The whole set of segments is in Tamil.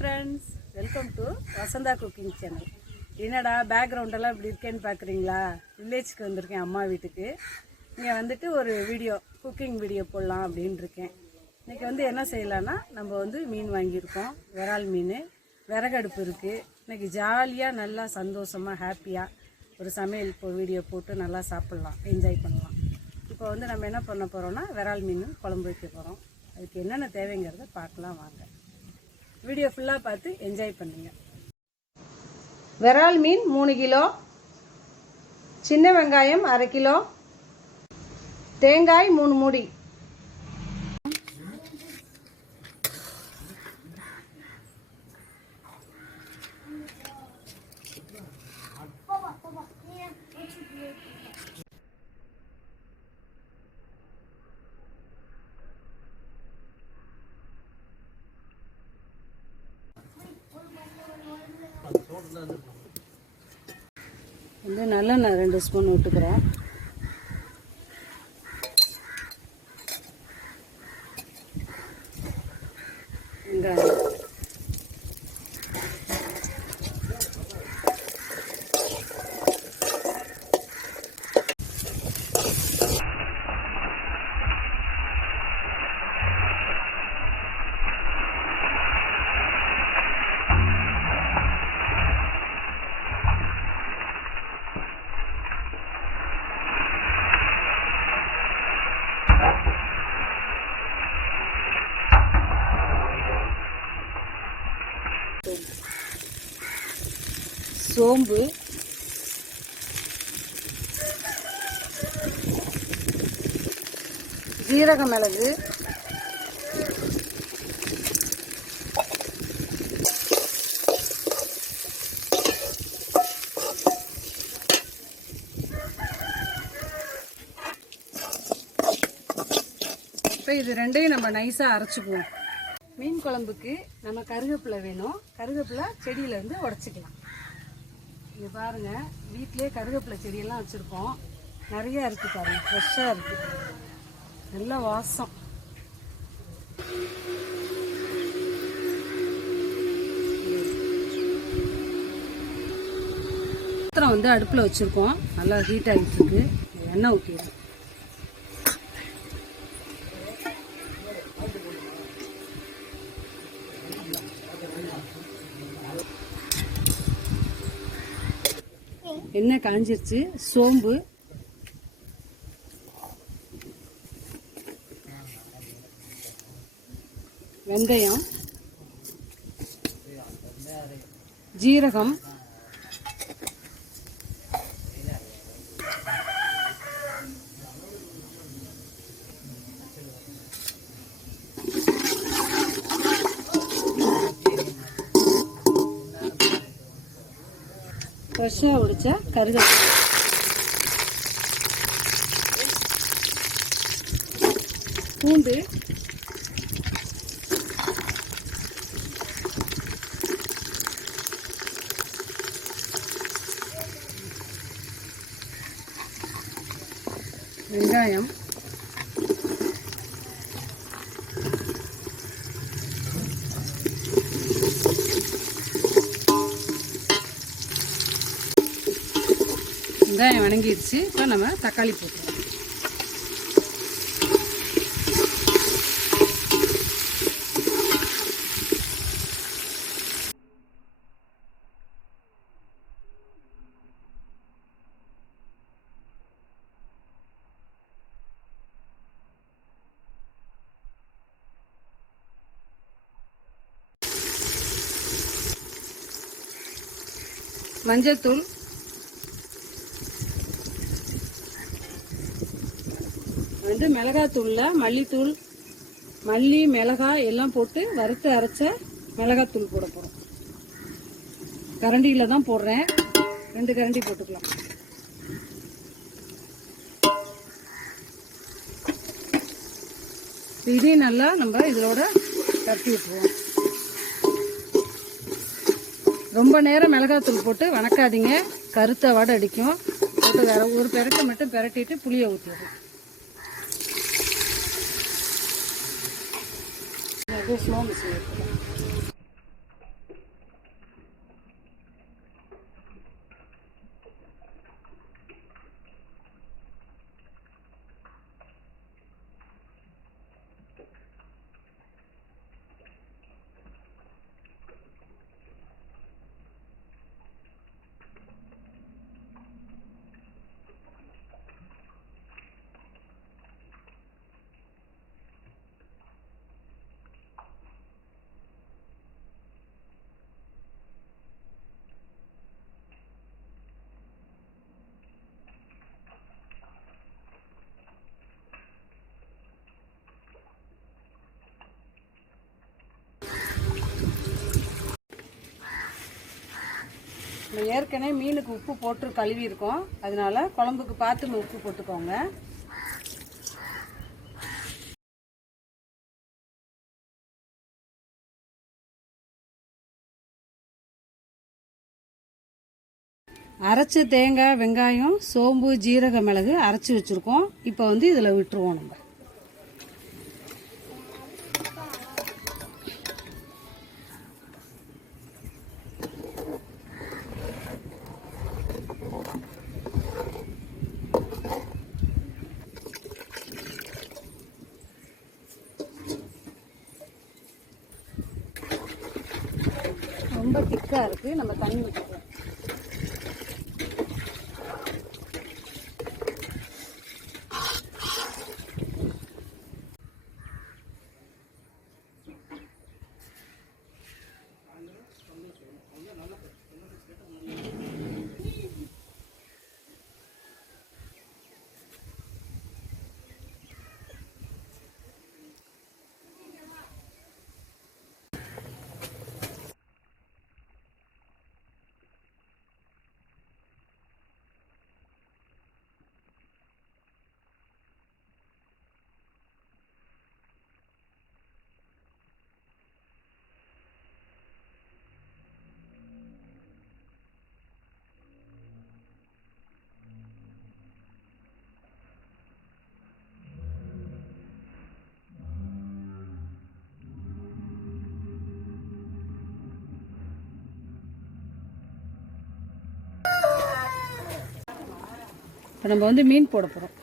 friends, welcome to Vasantha cooking channel. என்னடா பேக்ரவுண்ட் எல்லாம் இப்படி இருக்கேன்னு பாக்குறீங்களா? வில்லேஜ்க்கு வந்திருக்கேன் அம்மா வீட்டுக்கு. இங்க வந்துட்டு ஒரு வீடியோ குக்கிங் வீடியோ போடலாம் அப்படினு இருக்கேன். இன்னைக்கு வந்து என்ன செய்யலாம்னா நம்ம வந்து மீன் வாங்கி இருக்கோம். விரால் மீன், விறகு அடுப்பு இருக்கு. இன்னைக்கு ஜாலியா நல்லா சந்தோஷமா ஹாப்பியா ஒரு சமையல் வீடியோ போட்டு நல்லா சாப்பிடலாம், என்ஜாய் பண்ணலாம். இப்போ வந்து நம்ம என்ன பண்ண போறோம்னா விரால் மீன் குழம்பு வைக்க போறோம். அதுக்கு என்னென்ன தேவைங்கிறத பார்க்கலாம் வாங்க. வீடியோ ஃபுல்லா பார்த்து என்ஜாய் பண்ணுங்க. விரால் மீன் 3 கிலோ, சின்ன வெங்காயம் 1/2 கிலோ, தேங்காய் 3 மூடி. வந்து நல்லெண்ணெய் 2 ஸ்பூன் விட்டுக்கிறேன். வெங்காயம், சோம்பு, ஜீரக மிளகு, இப்போ இது ரெண்டையும் நம்ம நைஸா அரைச்சுக்குவோம். மீன் குழம்புக்கு நம்ம கருவேப்பிலை வேணும். கருவேப்பிலை செடியிலேருந்து உடச்சிக்கலாம். இங்கே பாருங்க, வீட்டிலே கருவேப்பிலை செடியெல்லாம் வச்சுருக்கோம். நிறையா இருக்குது பாருங்க, ஃப்ரெஷ்ஷாக இருக்குது, நல்ல வாசம். பாத்திரம் வந்து அடுப்பில் வச்சுருக்கோம், நல்லா ஹீட் ஆகிட்டு இருக்கு. எண்ணெய் ஊற்றிடும். எண்ணெய் காஞ்சிருச்சு. சோம்பு, வெந்தயம், ஜீரகம், ஃப்ரெஷ்ஷாக உடைச்ச கருவேப்பிலை, பூண்டு, வெங்காயம், வெங்காயம் வணங்கிடுச்சு. இப்போ நம்ம தக்காளி போட்டுருவோம். மஞ்சள்தூள், வந்து மிளகாத்தூளில் மல்லித்தூள், மல்லி, மிளகாய் எல்லாம் போட்டு வறுத்து அரைச்ச மிளகாத்தூள் போட போகிறோம். கரண்டியில் தான் போடுறேன், 2 கரண்டி போட்டுக்கலாம். இதையும் நல்லா நம்ம இதோட தட்டி விட்டுருவோம். ரொம்ப நேரம் மிளகாத்தூள் போட்டு வணக்காதீங்க, கருத்த வாடை அடிக்கும். போட்டு வேற ஒரு பெரட்டை மட்டும் பெரட்டிட்டு புளியை ஊற்றிடுவோம். ஸ்லோ மிஷின் ஏற்கனவே மீனுக்கு உப்பு போட்டு கழுவி இருக்கோம், அதனால குழம்புக்கு பார்த்து உப்பு போட்டுக்கோங்க. அரைச்ச தேங்காய், வெங்காயம், சோம்பு, ஜீரக, மிளகு அரைச்சி வச்சுருக்கோம். இப்போ வந்து இதில் விட்டுருவோம். நம்ம ரொம்ப திக்காக இருக்குது, நம்ம தண்ணி விட்டுருவோம். இப்போ நம்ம வந்து மீன் போட போகிறோம்.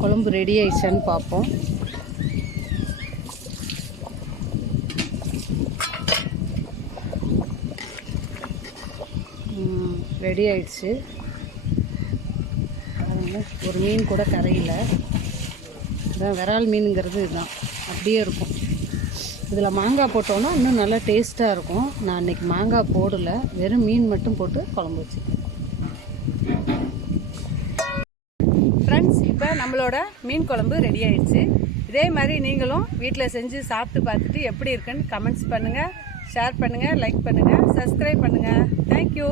குழம்பு ரெடி ஆயிடுச்சான்னு பார்ப்போம். ரெடி ஆயிடுச்சு. ஒரு மீன் கூட கரையில் இதான் விரால் மீனுங்கிறது இதுதான், அப்படியே இருக்கும். இதில் மாங்காய் போட்டோன்னா இன்னும் நல்லா டேஸ்ட்டாக இருக்கும். நான் இன்றைக்கி மாங்காய் போடலை, வெறும் மீன் மட்டும் போட்டு குழம்பு வச்சுருக்கேன். ஃப்ரெண்ட்ஸ், இப்போ நம்மளோட மீன் குழம்பு ரெடி ஆயிடுச்சு. இதே மாதிரி நீங்களும் வீட்டில் செஞ்சு சாப்பிட்டு பார்த்துட்டு எப்படி இருக்குன்னு கமெண்ட்ஸ் பண்ணுங்கள், ஷேர் பண்ணுங்கள், லைக் பண்ணுங்கள், சப்ஸ்கிரைப் பண்ணுங்கள். தேங்க்யூ.